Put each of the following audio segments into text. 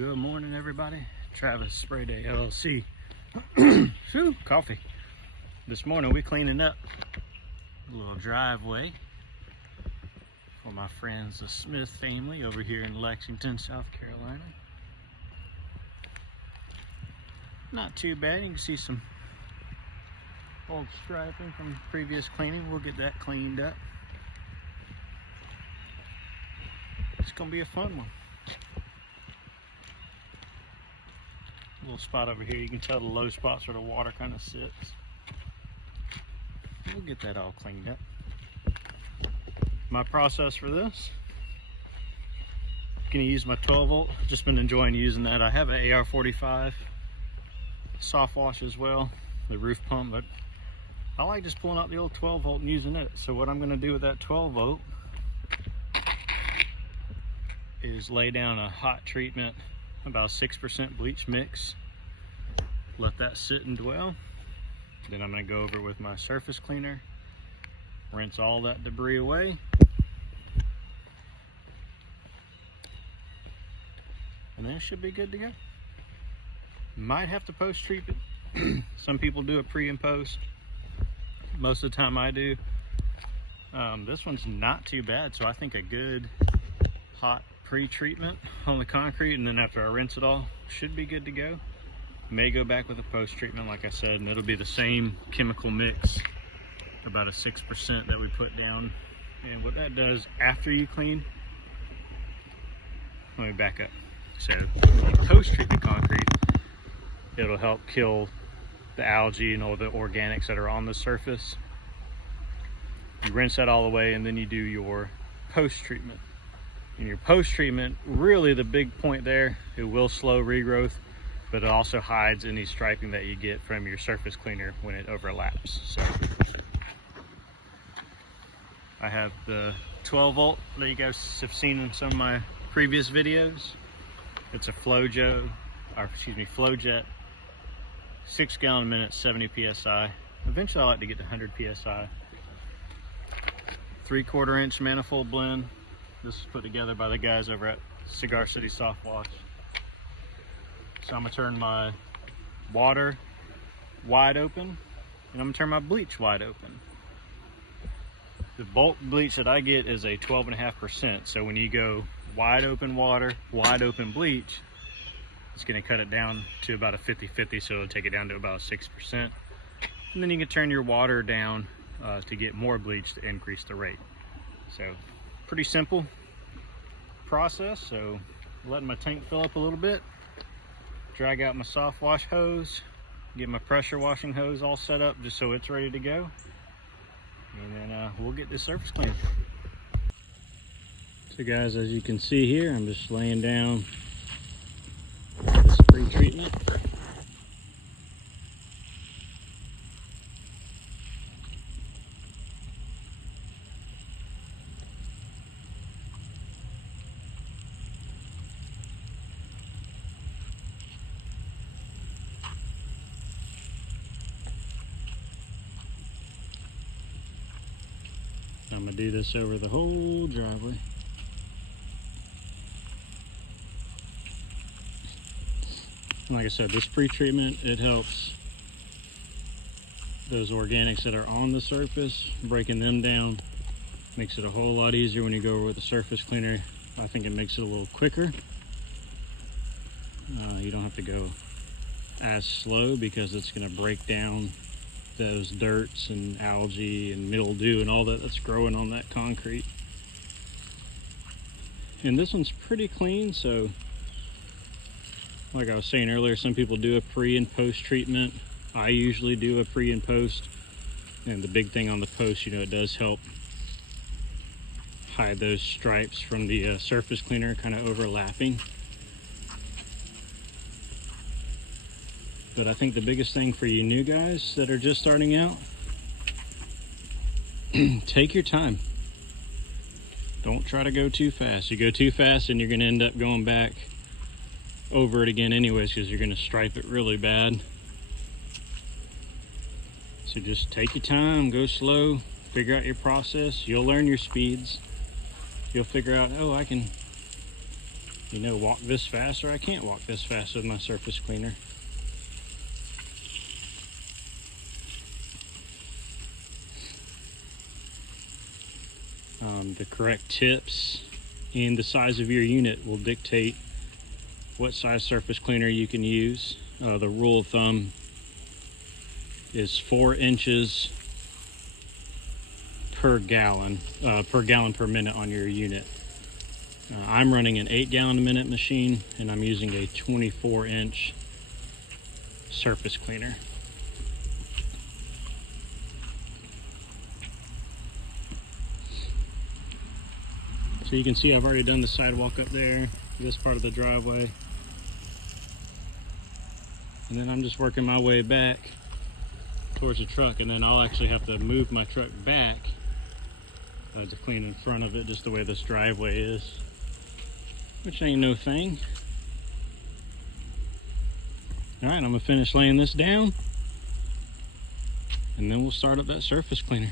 Good morning, everybody. Travis Spray Day LLC. Whew, coffee. This morning we're cleaning up a little driveway for my friends, the Smith family, over here in Lexington, South Carolina. Not too bad. You can see some old striping from previous cleaning. We'll get that cleaned up. It's gonna be a fun one. Little spot over here, you can tell the low spots where the water kind of sits. We'll get that all cleaned up. My process for this, gonna use my 12 volt. Just been enjoying using that. I have an AR45 soft wash as well, the roof pump, but I like just pulling out the old 12 volt and using it. So what I'm gonna do with that 12 volt is lay down a hot treatment, about 6% bleach mix, let that sit and dwell. Then I'm going to go over with my surface cleaner, rinse all that debris away, and then it should be good to go. Might have to post treat it. Some people do it pre and post. Most of the time I do. This one's not too bad, so I think a good hot pre-treatment on the concrete, and then after I rinse it all, should be good to go. May go back with a post-treatment, like I said, and it'll be the same chemical mix, about a 6% that we put down. And what that does after you clean, let me back up. So post-treatment concrete, it'll help kill the algae and all the organics that are on the surface. You rinse that all away, and then you do your post-treatment. In your post-treatment, really the big point there, it will slow regrowth, but it also hides any striping that you get from your surface cleaner when it overlaps. So I have the 12 volt that you guys have seen in some of my previous videos. It's a FlowJet, 6 gallon a minute, 70 psi. Eventually I like to get to 100 psi. 3/4 inch manifold blend. This is put together by the guys over at Cigar City Soft Wash. So I'm gonna turn my water wide open, and I'm gonna turn my bleach wide open. The bulk bleach that I get is a 12.5%. So when you go wide open water, wide open bleach, it's gonna cut it down to about a 50-50, so it'll take it down to about 6%. And then you can turn your water down to get more bleach to increase the rate. So pretty simple process. So letting my tank fill up a little bit, drag out my soft wash hose, get my pressure washing hose all set up just so it's ready to go, and then we'll get this surface cleaned. So guys, as you can see here, I'm just laying down this pre-treatment. I'm gonna do this over the whole driveway. Like I said, this pre-treatment, it helps those organics that are on the surface, breaking them down. Makes it a whole lot easier when you go over with the surface cleaner. I think it makes it a little quicker. You don't have to go as slow because it's gonna break down those dirts and algae and mildew and all that that's growing on that concrete. And this one's pretty clean, so like I was saying earlier, some people do a pre and post treatment. I usually do a pre and post, and the big thing on the post, you know, it does help hide those stripes from the surface cleaner kind of overlapping. But I think the biggest thing for you new guys that are just starting out, take your time. Don't try to go too fast. You go too fast and you're going to end up going back over it again anyways, because you're going to stripe it really bad. So just take your time, go slow, figure out your process. You'll learn your speeds. You'll figure out, oh, I can walk this fast, or I can't walk this fast with my surface cleaner. The correct tips and the size of your unit will dictate what size surface cleaner you can use. The rule of thumb is 4 inches per gallon per minute on your unit. I'm running an 8 gallon a minute machine, and I'm using a 24-inch surface cleaner. So you can see I've already done the sidewalk up there, this part of the driveway. And then I'm just working my way back towards the truck, and then I'll actually have to move my truck back to clean in front of it, just the way this driveway is, which ain't no thing. All right, I'm gonna finish laying this down, and then we'll start up that surface cleaner.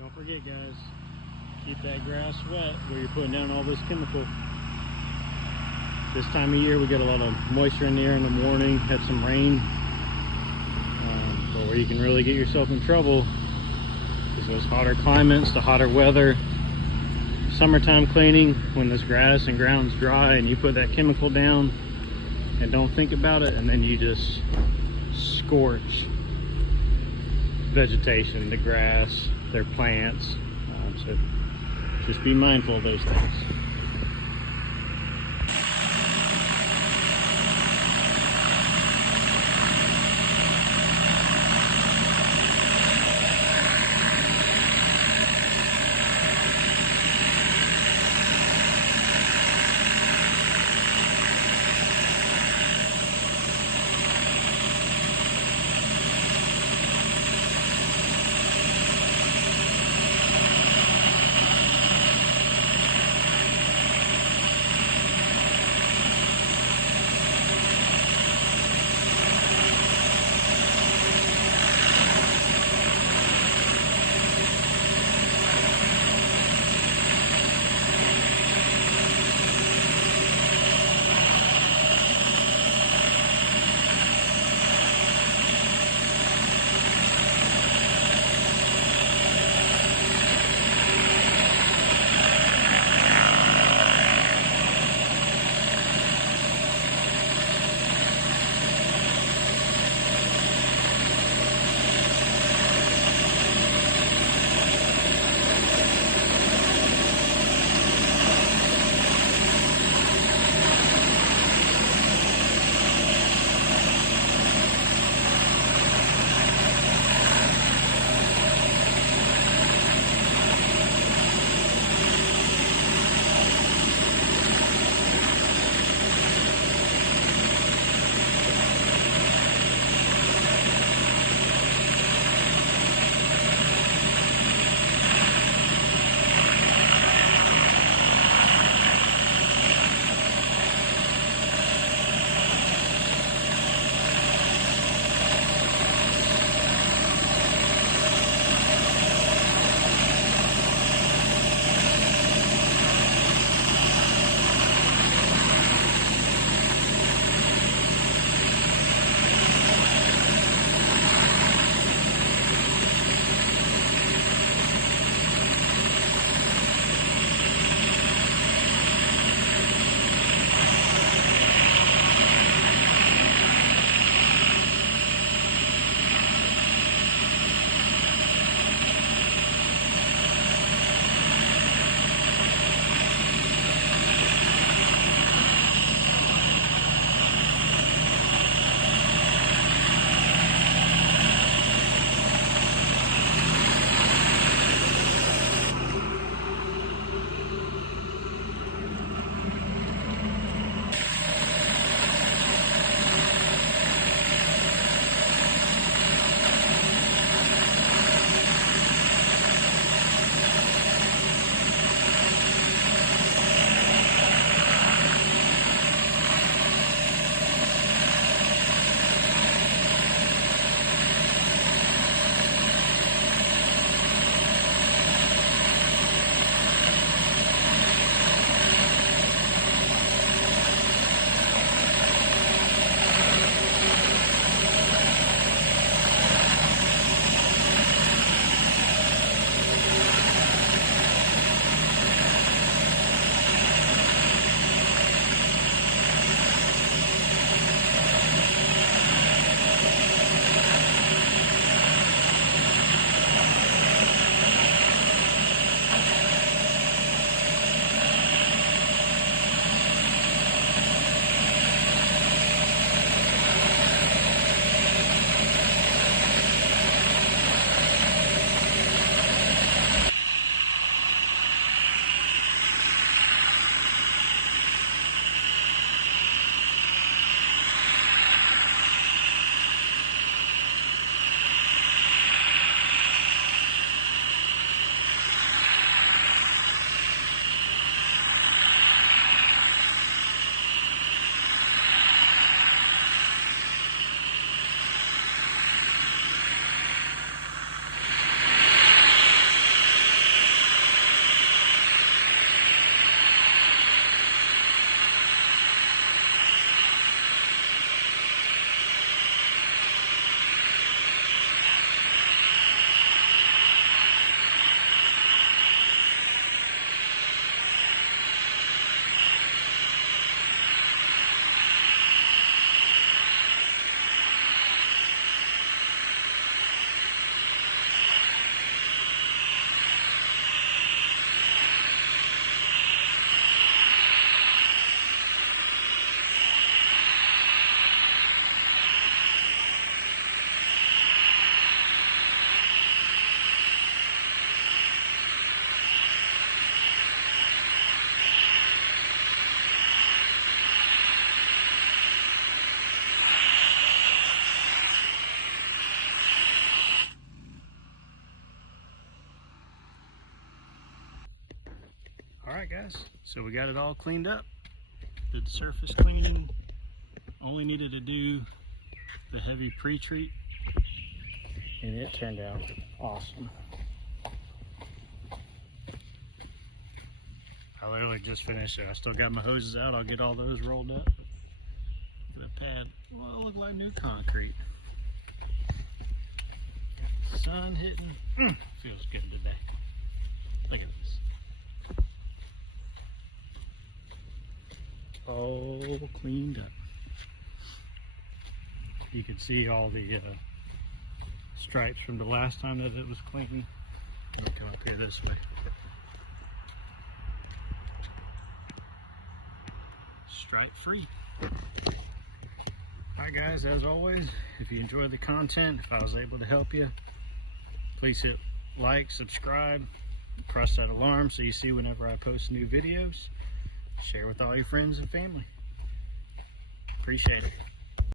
Don't forget, guys, keep that grass wet where you're putting down all this chemical. This time of year we get a lot of moisture in the air in the morning, had some rain, but where you can really get yourself in trouble is those hotter climates, the hotter weather. Summertime cleaning, when this grass and ground's dry and you put that chemical down and don't think about it, and then you just scorch vegetation, the grass, their plants. So just be mindful of those things. All right, guys, so we got it all cleaned up. Did the surface cleaning. Only needed to do the heavy pre-treat, and it turned out awesome. I literally just finished it. I still got my hoses out. I'll get all those rolled up. The pad, well, it looked like new concrete. Got the sun hitting. Feels good today. Look at this. All cleaned up. You can see all the stripes from the last time that it was cleaned. I'll come up here this way. Stripe free. Alright guys, as always, if you enjoyed the content, if I was able to help you, please hit like, subscribe, press that alarm so you see whenever I post new videos. Share with all your friends and family. Appreciate it.